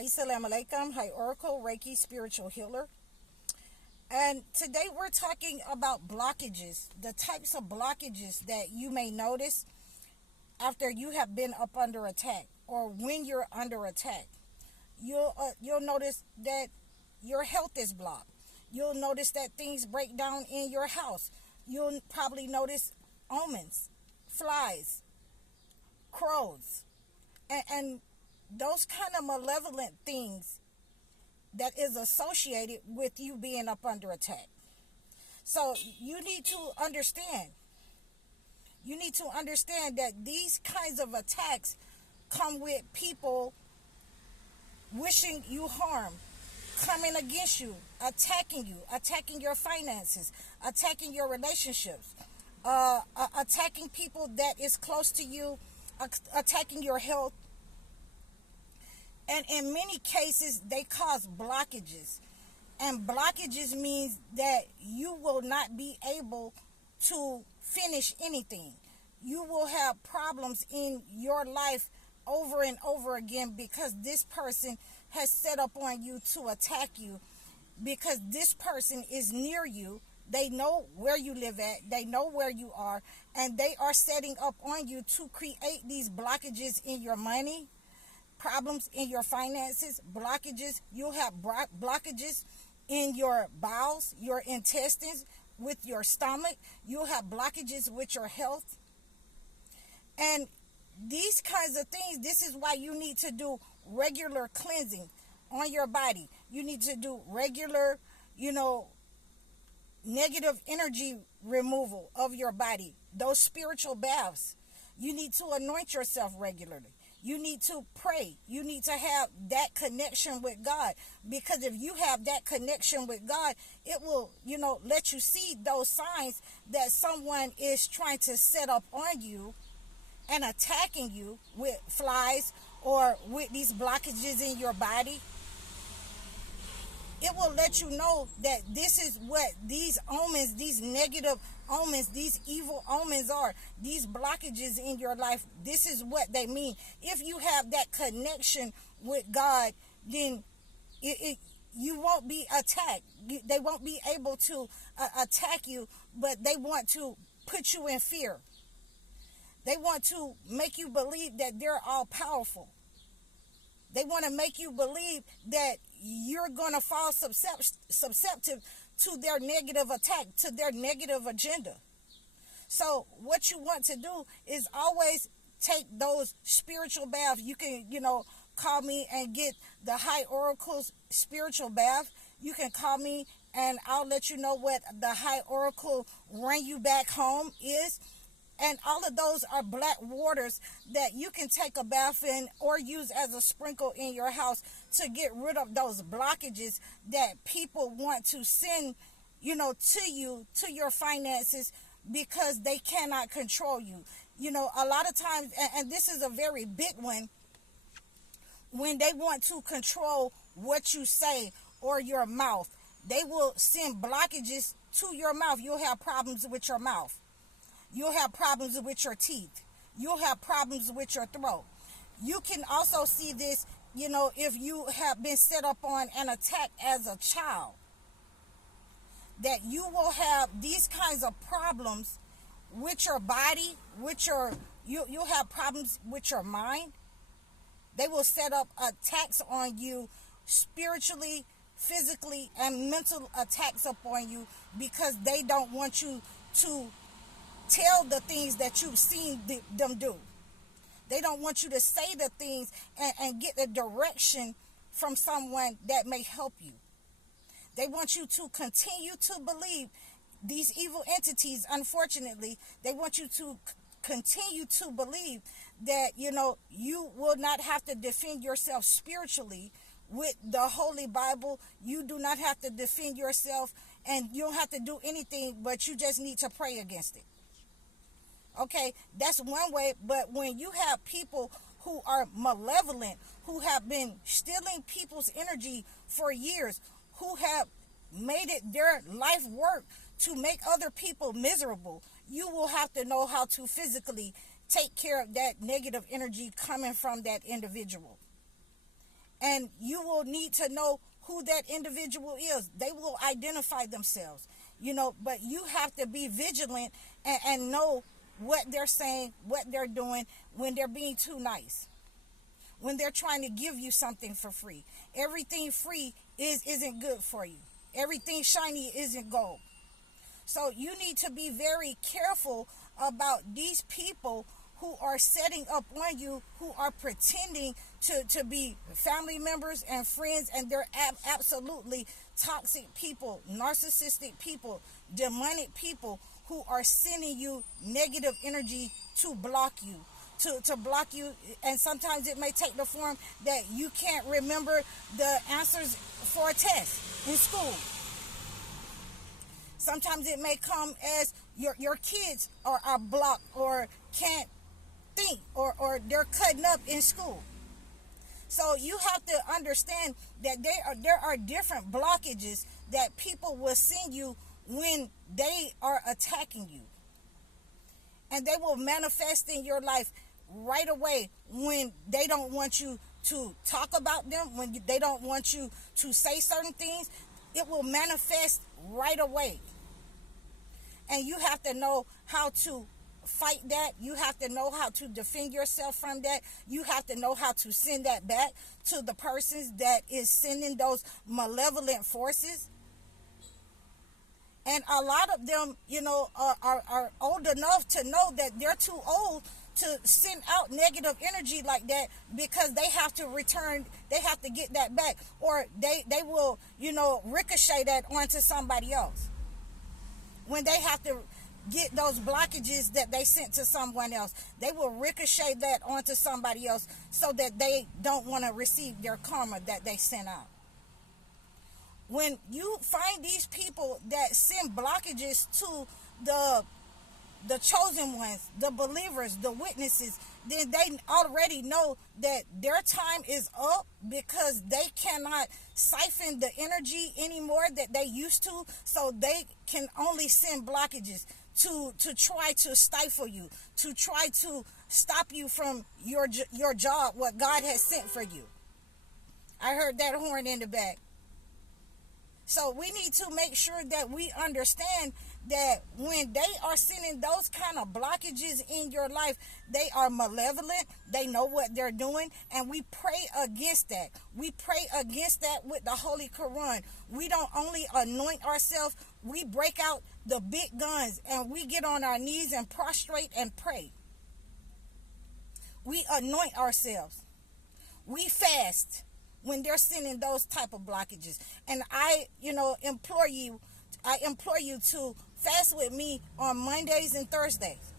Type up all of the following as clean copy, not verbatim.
Assalamu alaikum. Hi, Oracle, Reiki, spiritual healer. And today we're talking about blockages, the types of blockages that you may notice after you have been up under attack or when you're under attack. You'll notice that your health is blocked. You'll notice that things break down in your house. You'll probably notice omens, flies, crows, and those kind of malevolent things that is associated with you being up under attack. So you need to understand. You need to understand that these kinds of attacks come with people wishing you harm, coming against you, attacking your finances, attacking your relationships, attacking people that is close to you, attacking your health. And in many cases, they cause blockages. And blockages means that you will not be able to finish anything. You will have problems in your life over and over again because this person has set up on you to attack you, because this person is near you. They know where you live at. They know where you are. And they are setting up on you to create these blockages in your money, problems in your finances, blockages. You'll have blockages in your bowels, your intestines, with your stomach. You'll have blockages with your health. And these kinds of things, this is why you need to do regular cleansing on your body. You need to do regular, negative energy removal of your body. Those spiritual baths. You need to anoint yourself regularly. You need to pray. You need to have that connection with God. Because if you have that connection with God, it will, let you see those signs that someone is trying to set up on you and attacking you with flies or with these blockages in your body. It will let you know that this is what these omens, these negative omens, these evil omens are. These blockages in your life, this is what they mean. If you have that connection with God, then you won't be attacked. They won't be able to attack you, but they want to put you in fear. They want to make you believe that they're all powerful. They want to make you believe that you're going to fall susceptible to their negative attack, to their negative agenda. So what you want to do is always take those spiritual baths. You can, call me and get the High Oracle's spiritual bath. You can call me and I'll let you know what the High Oracle Bring You Back Home is. And all of those are black waters that you can take a bath in or use as a sprinkle in your house to get rid of those blockages that people want to send, to you, to your finances, because they cannot control you. A lot of times, and this is a very big one, when they want to control what you say or your mouth, they will send blockages to your mouth. You'll have problems with your mouth. You'll have problems with your teeth. You'll have problems with your throat. You can also see this, if you have been set up on an attack as a child, that you will have these kinds of problems with your body, you'll have problems with your mind. They will set up attacks on you spiritually, physically, and mental attacks upon you because they don't want you to tell the things that you've seen them do. They don't want you to say the things and get the direction from someone that may help you. They want you to continue to believe these evil entities. Unfortunately, they want you to continue to believe that, you will not have to defend yourself spiritually with the Holy Bible. You do not have to defend yourself, and you don't have to do anything, but you just need to pray against it. Okay, that's one way. But when you have people who are malevolent, who have been stealing people's energy for years, who have made it their life work to make other people miserable, you will have to know how to physically take care of that negative energy coming from that individual. And and you will need to know who that individual is. They will identify themselves, but you have to be vigilant and know what they're saying, what they're doing, when they're being too nice, when they're trying to give you something for free. Everything free isn't good for you. Everything shiny isn't gold. So you need to be very careful about these people who are setting up on you, who are pretending to be family members and friends, and they're absolutely toxic people, narcissistic people, demonic people who are sending you negative energy to block you. To block you, and sometimes it may take the form that you can't remember the answers for a test in school. Sometimes it may come as your kids are blocked or can't think, or they're cutting up in school. So you have to understand that there are different blockages that people will send you when they are attacking you. And they will manifest in your life right away when they don't want you to talk about them, when they don't want you to say certain things. It will manifest right away. And you have to know how to fight that. You have to know how to defend yourself from that. You have to know how to send that back to the persons that is sending those malevolent forces. And a lot of them, are old enough to know that they're too old to send out negative energy like that, because they have to return, they have to get that back, or they will, ricochet that onto somebody else. When they have to get those blockages that they sent to someone else, they will ricochet that onto somebody else so that they don't want to receive their karma that they sent out. When you find these people that send blockages to the chosen ones, the believers, the witnesses, then they already know that their time is up, because they cannot siphon the energy anymore that they used to. So they can only send blockages to try to stifle you, to try to stop you from your job, what God has sent for you. I heard that horn in the back. So we need to make sure that we understand that when they are sending those kind of blockages in your life, they are malevolent. They know what they're doing, and we pray against that. We pray against that with the Holy Quran. We don't only anoint ourselves, we break out the big guns and we get on our knees and prostrate and pray. We anoint ourselves. We fast when they're sending those type of blockages. And I implore you to fast with me on Mondays and Thursdays,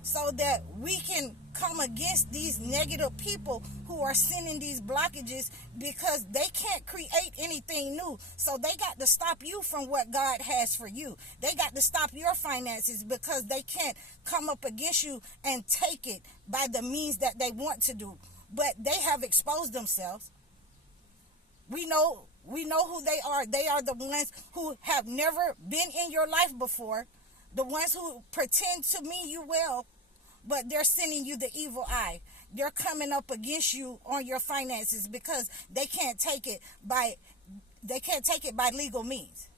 so that we can come against these negative people who are sending these blockages, because they can't create anything new. So they got to stop you from what God has for you. They got to stop your finances, because they can't come up against you and take it by the means that they want to do. But they have exposed themselves. We know who they are. They are the ones who have never been in your life before, the ones who pretend to mean you well, but they're sending you the evil eye. They're coming up against you on your finances, because they can't take it by legal means.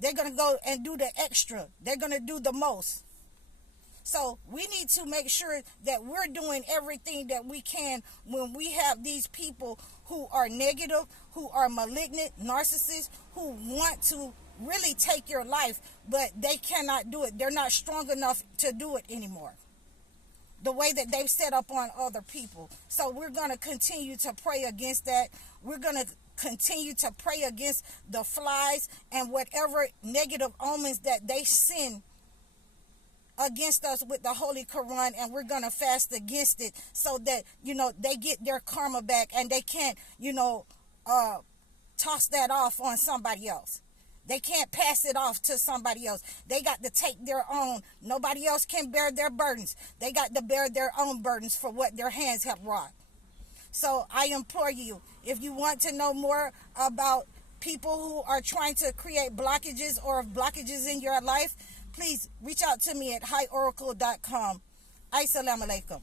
They're going to go and do the extra. They're going to do the most. So we need to make sure that we're doing everything that we can when we have these people who are negative, who are malignant, narcissists, who want to really take your life, but they cannot do it. They're not strong enough to do it anymore, the way that they've set up on other people. So we're going to continue to pray against that. We're going to continue to pray against the flies and whatever negative omens that they send against us with the Holy Quran, and we're going to fast against it, so that they get their karma back, and they can't toss that off on somebody else. They can't pass it off to somebody else. They got to take their own. Nobody else can bear their burdens. They got to bear their own burdens for what their hands have wrought. So I implore you, if you want to know more about people who are trying to create blockages or blockages in your life, please reach out to me at highoracle.com. Assalamu alaikum.